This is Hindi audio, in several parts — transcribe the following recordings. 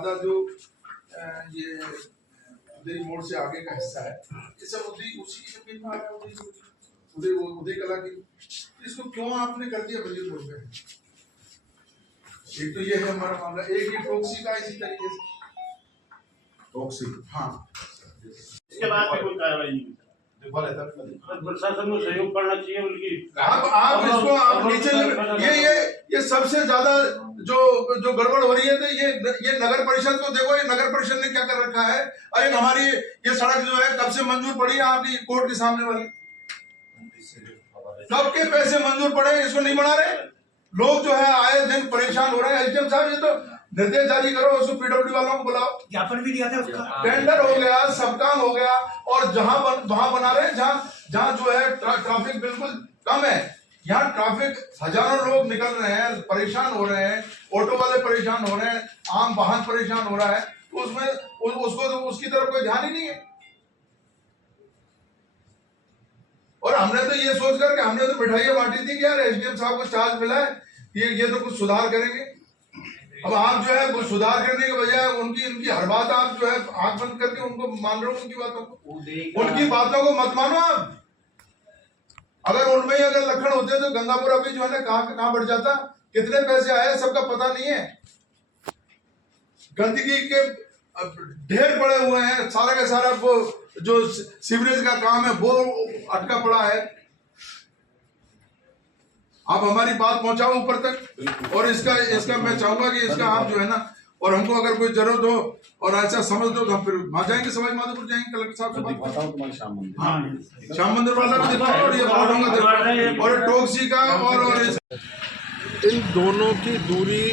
ज्यादा जो ये उदय मोड़ से आगे का हिस्सा है, ये सब उसी की जमीन में आ रहा है, उदय कला की। इसको क्यों आपने कर दिया बजट मोड़ में? एक तो ये है हमारा मामला, एक ये टॉक्सी का इसी तरीके से टॉक्सी। हाँ, इसके बाद कोई कार्रवाई नहीं प्रशासन को सहयोग करना चाहिए उनकी। आप इसको आप नीचे ये सबसे ज्यादा जो गड़बड़ हो रही है, तो ये नगर परिषद को देखो, ये नगर परिषद ने क्या कर रखा है। और एक हमारी ये सड़क जो है कब से मंजूर पड़ी है आपकी कोर्ट के सामने वाली, कब के पैसे मंजूर पड़े, इसको नहीं बना रहे लोग। जो है आए दिन परेशान हो रहे हैं। एसडीएम साहब, ये तो निर्देश जारी करो, उसको पीडब्ल्यू वालों को बुलाओ, ज्ञापन भी दिया था उसका, टेंडर हो गया, सब काम हो गया, और वहां बना रहे हैं जहां जो है ट्रैफिक बिल्कुल कम है। यहाँ ट्रैफिक हजारों लोग निकल रहे हैं, परेशान हो रहे हैं, ऑटो वाले परेशान हो रहे हैं, आम वाहन परेशान हो रहा है, तो उसमें उसको तो उसकी तरफ कोई ध्यान ही नहीं है। और हमने तो ये सोच कर, हमने तो मिठाइयां बांटी थी कि यार एसडीएम साहब को चार्ज मिला है, ये तो कुछ सुधार करेंगे। अब आप जो है कुछ सुधार करने के बजाय इनकी हर बात आप जो है आंख बंद करके उनको मान रहे हो, उनकी बातों को मत मानो आप। अगर उनमें ही अगर लक्षण होते तो गंगापुर अभी जो है ना कहाँ बढ़ जाता, कितने पैसे आए सबका पता नहीं है। गंदगी के ढेर पड़े हुए हैं, सारा का सारा वो जो सीवरेज का काम है वो अटका पड़ा है। आप हमारी बात पहुंचाओ ऊपर तक, और इसका मैं चाहूंगा कि इसका आप जो है ना, और हमको अगर कोई जरूरत हो और ऐसा समझ दो तो हम फिर वहां जाएंगे, सवाई माधोपुर जाएंगे, कलेक्टर साहब से बात करो। श्याम मंदिर वाला भी दिखाओ, और ये बोर्ड और टॉक्सी का, और इन दोनों की दूरी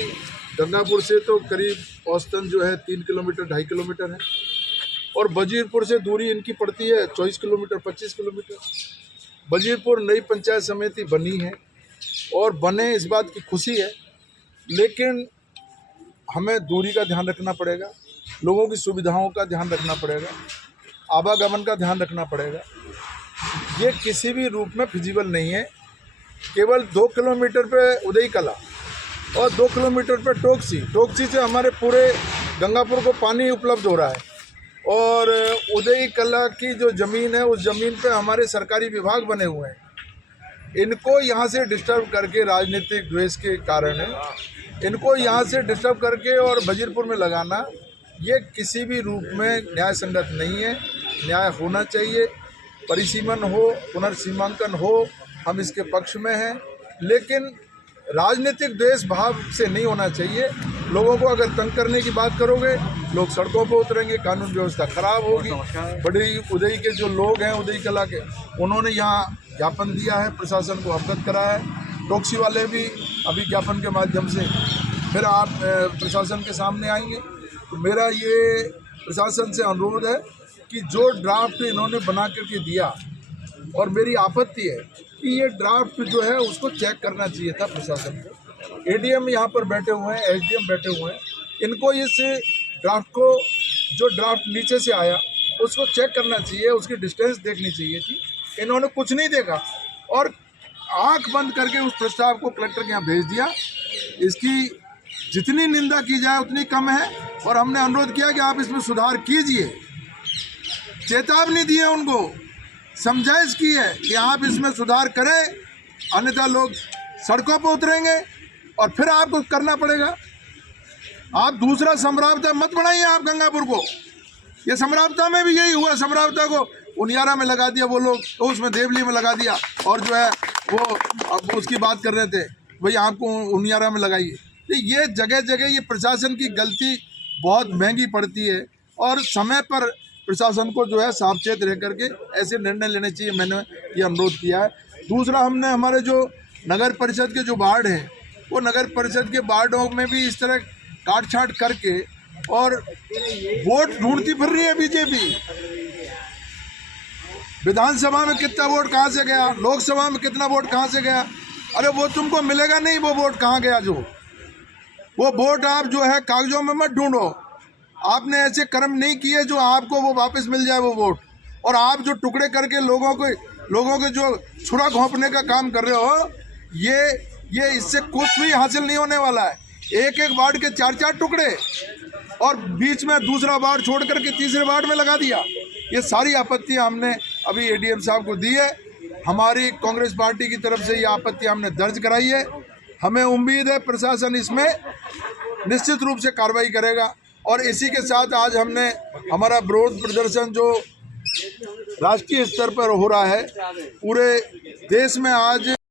गंगापुर से तो करीब औसतन जो है 3 किलोमीटर 2.5 किलोमीटर है, और बजीरपुर से दूरी इनकी पड़ती है 24 किलोमीटर 25 किलोमीटर। बजीरपुर नई पंचायत समिति बनी है और बने इस बात की खुशी है, लेकिन हमें दूरी का ध्यान रखना पड़ेगा, लोगों की सुविधाओं का ध्यान रखना पड़ेगा, आवागमन का ध्यान रखना पड़ेगा। ये किसी भी रूप में फिजिबल नहीं है। केवल 2 किलोमीटर पे उदय कला और 2 किलोमीटर पे टॉक्सी से हमारे पूरे गंगापुर को पानी उपलब्ध हो रहा है, और उदय कला की जो ज़मीन है उस ज़मीन पे हमारे सरकारी विभाग बने हुए हैं। इनको यहाँ से डिस्टर्ब करके, राजनीतिक द्वेष के कारण इनको यहाँ से डिस्टर्ब करके और बजीरपुर में लगाना, ये किसी भी रूप में न्याय संगत नहीं है। न्याय होना चाहिए, परिसीमन हो, पुनर्सीमांकन हो, हम इसके पक्ष में हैं, लेकिन राजनीतिक द्वेष भाव से नहीं होना चाहिए। लोगों को अगर तंग करने की बात करोगे, लोग सड़कों पर उतरेंगे, कानून व्यवस्था खराब होगी। बड़ी उदय के जो लोग हैं, उदय कला के, उन्होंने यहाँ ज्ञापन दिया है, प्रशासन को अवगत कराया है। टॉक्सी वाले भी अभी ज्ञापन के माध्यम से फिर आप प्रशासन के सामने आएंगे। तो मेरा ये प्रशासन से अनुरोध है कि जो ड्राफ्ट इन्होंने बना करके दिया, और मेरी आपत्ति है कि ये ड्राफ्ट जो है उसको चेक करना चाहिए था प्रशासन को। एडीएम यहाँ पर बैठे हुए हैं, एसडीएम बैठे हुए हैं, इनको इस ड्राफ्ट को, जो ड्राफ्ट नीचे से आया उसको चेक करना चाहिए, उसकी डिस्टेंस देखनी चाहिए थी। इन्होंने कुछ नहीं देखा और आंख बंद करके उस प्रस्ताव को कलेक्टर के यहाँ भेज दिया। इसकी जितनी निंदा की जाए उतनी कम है, और हमने अनुरोध किया कि आप इसमें सुधार कीजिए। चेतावनी दी है उनको, समझाइश की है कि आप इसमें सुधार करें, अन्यथा लोग सड़कों पर उतरेंगे और फिर आपको करना पड़ेगा। आप दूसरा समरावता मत बनाइए आप गंगापुर को। ये समरावता में भी यही हुआ, समरावता को उनियारा में लगा दिया वो लोग, तो उसमें देवली में लगा दिया, और जो है वो अब उसकी बात कर रहे थे भाई आपको उनियारा में लगाइए। तो ये जगह जगह ये प्रशासन की गलती बहुत महंगी पड़ती है, और समय पर प्रशासन को जो है सावचेत रह करके ऐसे निर्णय लेने चाहिए। मैंने ये अनुरोध किया है। दूसरा, हमने हमारे जो नगर परिषद के जो वार्ड हैं, वो नगर परिषद के वार्डों में भी इस तरह काट छाट करके और वोट ढूंढती फिर रही है बीजेपी। विधानसभा में कितना वोट कहाँ से गया, लोकसभा में कितना वोट कहाँ से गया, अरे वो तुमको मिलेगा नहीं। वो वोट कहाँ गया, जो वो वोट आप जो है कागजों में मत ढूंढो। आपने ऐसे कर्म नहीं किए जो आपको वो वापस मिल जाए वो वोट। और आप जो टुकड़े करके लोगों के जो छुरा घोंपने का काम कर रहे हो, ये इससे कुछ भी हासिल नहीं होने वाला है। एक एक वार्ड के 4-4 टुकड़े और बीच में दूसरा वार्ड छोड़ करके तीसरे वार्ड में लगा दिया। ये सारी आपत्तियां हमने अभी एडीएम साहब को दी है। हमारी कांग्रेस पार्टी की तरफ से ये आपत्ति हमने दर्ज कराई है। हमें उम्मीद है प्रशासन इसमें निश्चित रूप से कार्रवाई करेगा। और इसी के साथ आज हमने हमारा विरोध प्रदर्शन जो राष्ट्रीय स्तर पर हो रहा है, पूरे देश में आज